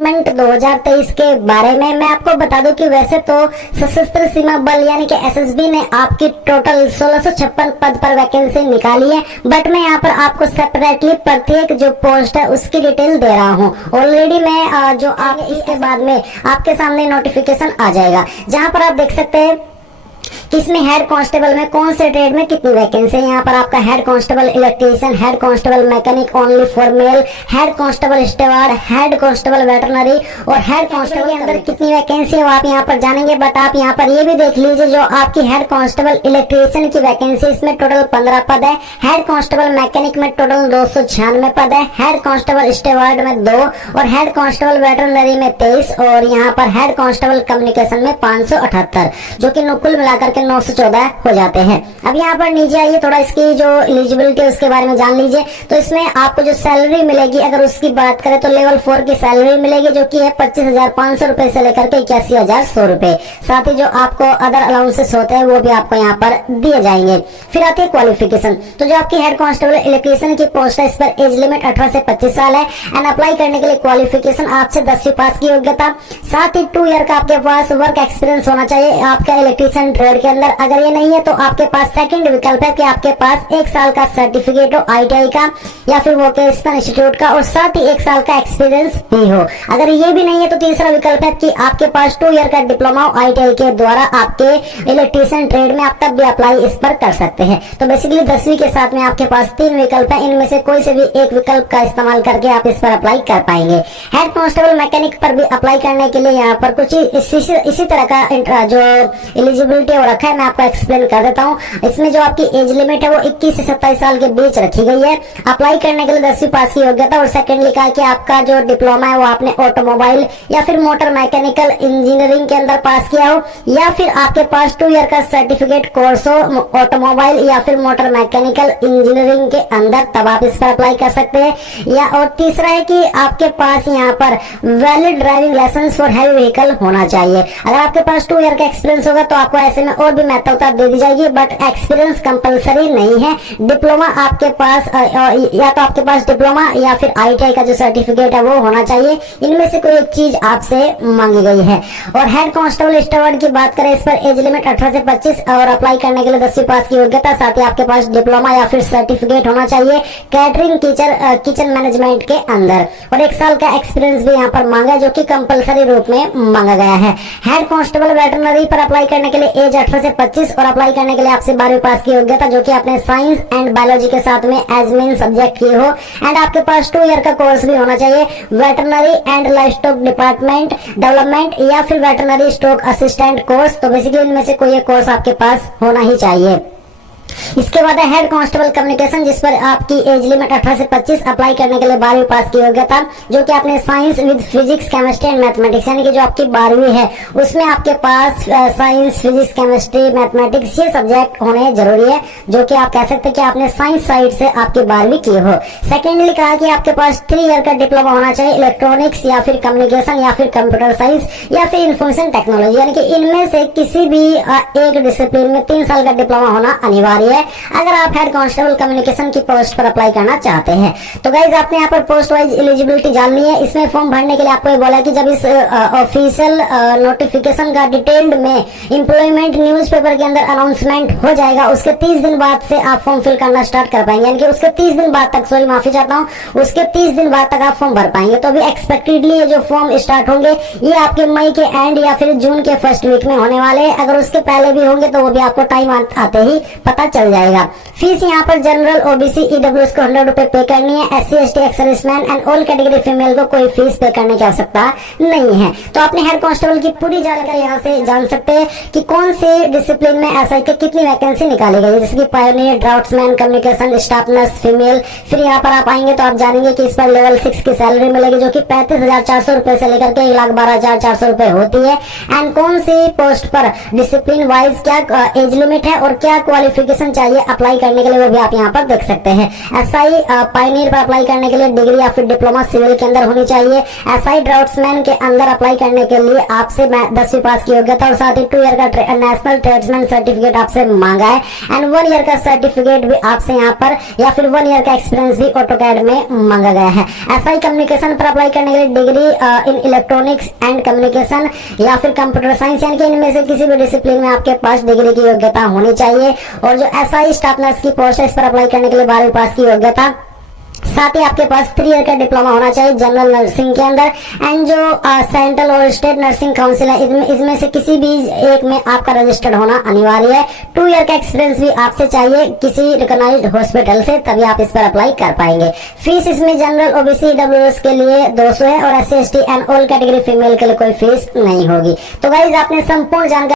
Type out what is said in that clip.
2023 के बारे में मैं आपको बता दूं कि वैसे तो सशस्त्र सीमा बल यानी कि एसएसबी ने आपकी टोटल 1656 पद पर वैकेंसी निकाली है, बट मैं यहाँ पर आपको सेपरेटली प्रत्येक जो पोस्ट है उसकी डिटेल दे रहा हूँ। ऑलरेडी मैं जो आप इसके बाद में आपके सामने नोटिफिकेशन आ जाएगा, जहाँ पर आप देख सकते हैं कि इसमें हेड कांस्टेबल में कौन से ट्रेड में कितनी वैकेंसी है। यहाँ पर आपका head constable electrician, head constable mechanic only for male, head constable steward, head constable veterinary और हेड कांस्टेबल के अंदर कितनी वैकेंसी है वो आप यहाँ पर जानेंगे। बट आप यहाँ पर ये भी देख लीजिए, जो आपकी हेड कांस्टेबल इलेक्ट्रीशियन की वैकेंसी, इसमें टोटल 15 पद है, हेड कांस्टेबल मैकेनिक में टोटल 296 पद है, हेड कांस्टेबल स्टेवार्ड में 2 और हेड कांस्टेबल वेटरनरी में 23 और यहाँ पर हेड कांस्टेबल कम्युनिकेशन में 578, जो कि कुल मिलाकर के 914 हो जाते हैं। अब यहाँ पर नीचे आइए, थोड़ा इसकी जो एलिजिबिलिटी है उसके बारे में जान लीजिए। तो इसमें आपको जो सैलरी मिलेगी, अगर उसकी बात करें तो लेवल 4 की सैलरी मिलेगी, जो कि है 25,500 रुपए से लेकर के 81,100 रुपए। साथ ही जो आपको अदर अलाउंसेस होते हैं वो भी आपको यहाँ पर दिए जाएंगे। फिर आती है क्वालिफिकेशन। तो जो आपकी हेड कांस्टेबल इलेक्ट्रीशियन की पोस्ट है, इस पर एज लिमिट 18 से 25 साल है एंड अप्लाई करने के लिए क्वालिफिकेशन आपसे 10वीं पास की योग्यता, साथ ही 2 ईयर का आपके पास वर्क एक्सपीरियंस होना चाहिए आपका इलेक्ट्रीशियन ट्रेड के अंदर। अगर ये नहीं है तो आपके पास सेकंड विकल्प है कि आपके पास 1 साल का सर्टिफिकेट हो आईटीआई का या फिर वोकेशनल इंस्टीट्यूट का और साथ ही 1 साल का एक्सपीरियंस भी हो। अगर ये भी नहीं है तो तीसरा विकल्प है कि आपके पास 2 ईयर का डिप्लोमा हो आईटीआई के द्वारा आपके इलेक्ट्रीशियन ट्रेड में, आप तब भी अप्लाई इस पर कर सकते हैं। तो बेसिकली 10वीं के साथ में आपके पास 3 विकल्प है, इनमें से कोई से भी एक विकल्प का इस्तेमाल करके आप इस पर अप्लाई कर पाएंगे। हेड कांस्टेबल मैकेनिक पर भी अप्लाई करने के लिए यहाँ पर कुछ इसी तरह का जो एलिजिबिलिटी हो रखा है, मैं आपको एक्सप्लेन कर देता हूँ। इसमें जो आपकी एज लिमिट है वो 21 से 27 साल के बीच रखी गई है। अप्लाई करने के लिए 10वीं पास की योग्यता और सेकंड लिखा है कि आपका जो डिप्लोमा है वो आपने ऑटोमोबाइल या फिर मोटर मैकेनिकल इंजीनियरिंग के अंदर पास किया हो या फिर आपके पास 2 ईयर का सर्टिफिकेट कोर्स हो ऑटोमोबाइल या फिर मोटर मैकेनिकल इंजीनियरिंग के अंदर, तब आप इस पर अप्लाई कर सकते हैं। या और तीसरा है कि आपके पास यहाँ पर valid driving licence for heavy vehicle होना चाहिए। अगर आपके पास 2 ईयर का एक्सपीरियंस होगा तो आपको ऐसे में और भी महत्वता दे दी जाएगी, बट एक्सपीरियंस कंपलसरी नहीं है। डिप्लोमा आपके पास या तो आपके पास डिप्लोमा या फिर आईटीआई का जो सर्टिफिकेट है वो होना चाहिए। इनमें से कोई एक चीज आपसे मांगी गई है। और हेड कांस्टेबल स्टेवार्ड की बात करें, इस पर एज लिमिट 18 से 25 और अप्लाई करने के लिए 10वीं पास की योग्यता, साथ ही आपके पास डिप्लोमा या फिर सर्टिफिकेट होना चाहिए कैटरिंग किचन मैनेजमेंट के अंदर और 1 साल का एक्सपीरियंस भी यहाँ पर मांगा है, जो कि कंपलसरी रूप में मांगा गया है। हेड कांस्टेबल वेटरनरी पर अप्लाई करने के लिए एज 18 से 25 और अप्लाई करने के लिए आपसे 12वीं पास की योग्यता, जो कि आपने साइंस एंड बायोलॉजी के साथ में एज मेन सब्जेक्ट किए हो एंड आपके पास 2 ईयर का कोर्स भी होना चाहिए veterinary and life stock department development या फिर वेटरनरी स्टॉक असिस्टेंट कोर्स। तो बेसिकली इनमें से कोई एक कोर्स आपके पास होना ही चाहिए। इसके बाद है हेड कांस्टेबल कम्युनिकेशन, जिस पर आपकी एज लिमिट 18 से 25 अप्लाई करने के लिए 12वीं पास की योग्यता, जो कि आपने science with physics chemistry and mathematics यानी कि जो आपकी 12वीं है उसमें आपके पास साइंस फिजिक्स केमिस्ट्री मैथमेटिक्स ये सब्जेक्ट होने जरूरी है, जो कि आप कह सकते हैं कि आपने साइंस साइड से आपकी 12वीं की हो। सेकेंडली कहा कि आपके पास 3 ईयर का डिप्लोमा होना चाहिए इलेक्ट्रॉनिक्स या फिर कम्युनिकेशन या फिर कंप्यूटर साइंस या फिर इंफॉर्मेशन टेक्नोलॉजी, यानी कि इनमें से किसी भी एक डिसिप्लिन में 3 साल का डिप्लोमा होना अनिवार्य है अगर आप हेड कांस्टेबल कम्युनिकेशन की पोस्ट पर अप्लाई करना चाहते हैं। तो गाइज आपने यहाँ पर पोस्ट वाइज एलिजिबिलिटी जान ली है। इसमें फॉर्म भरने के लिए आपको ये बोला कि जब इस ऑफिशियल नोटिफिकेशन का डिटेल्ड में एम्प्लॉयमेंट न्यूज़पेपर के अंदर अनाउंसमेंट हो जाएगा, उसके 30 दिन बाद से आप फॉर्म फिल करना स्टार्ट कर पाएंगे, यानी कि उसके 30 दिन बाद तक, सॉरी माफी चाहता हूँ, उसके 30 दिन बाद तक आप फॉर्म भर पाएंगे। तो अभी एक्सपेक्टेडली ये जो फॉर्म स्टार्ट होंगे ये आपके मई के एंड या फिर जून के फर्स्ट वीक में होने वाले हैं। अगर उसके पहले भी होंगे तो वो भी आपको टाइम आते ही पता चल जाएगा। फीस यहाँ पर जनरल ओबीसी ईडब्ल्यूएस को 100 रुपए पे करनी है। SC ST ex serviceman and all category female को कोई फीस पे करने की आवश्यकता नहीं है। तो आपने हेड कांस्टेबल की पूरी जानकारी यहाँ से जान सकते हैं कि कौन से डिसिप्लिन में एसआई की कितनी वैकेंसी निकाली गई है, जैसे कि pioneer, draughtsman, communication, staff nurse female. फिर यहाँ पर आप आएंगे तो आप जानेंगे कि इस पर लेवल 6 की सैलरी मिलेगी, जो कि 35,400 रुपए से लेकर के 1,12,400 रुपए होती है। एंड कौन सी पोस्ट पर डिसिप्लिन वाइज क्या एज लिमिट है और क्या क्वालिफिकेशन कम्युनिकेशन चाहिए अप्लाई करने के लिए, वो भी आप यहाँ पर देख सकते हैं। एसआई पायनियर पर अप्लाई करने के लिए डिग्री या फिर डिप्लोमा सिविल के अंदर होनी चाहिए। एसआई ड्राफ्ट्समैन के अंदर अप्लाई करने के लिए आपसे 10वीं पास की योग्यता और साथ ही 2 ईयर का नेशनल ट्रेड्समैन सर्टिफिकेट आपसे मांगा है एंड 1 ईयर का सर्टिफिकेट भी आपसे यहाँ पर या फिर 1 ईयर का एक्सपीरियंस भी ऑटोकैड में मांगा गया है। एसआई कम्युनिकेशन पर अप्लाई करने के लिए degree in electronics and communication या फिर कंप्यूटर साइंस, यानी कि इनमें से किसी भी डिसिप्लिन में आपके पास डिग्री की योग्यता होनी चाहिए। और जो एसआई स्टाफ नर्स की पोस्ट है, इस पर अप्लाई करने के लिए 12वीं पास की योग्यता, साथ ही आपके पास 3 ईयर का डिप्लोमा होना चाहिए जनरल नर्सिंग के अंदर। एंड जो सेंट्रल और स्टेट नर्सिंग काउंसिल है, इसमें से किसी भी एक में आपका रजिस्टर्ड होना अनिवार्य है। 2 ईयर का एक्सपीरियंस भी आपसे चाहिए किसी रिकॉग्नाइज्ड हॉस्पिटल से, तभी आप इस पर अप्लाई कर पाएंगे। फीस इसमें जनरल ओबीसी डब्ल्यूएस के लिए 200 है और SC ST and all category female के लिए कोई फीस नहीं होगी। तो गाइज आपने संपूर्ण जानकारी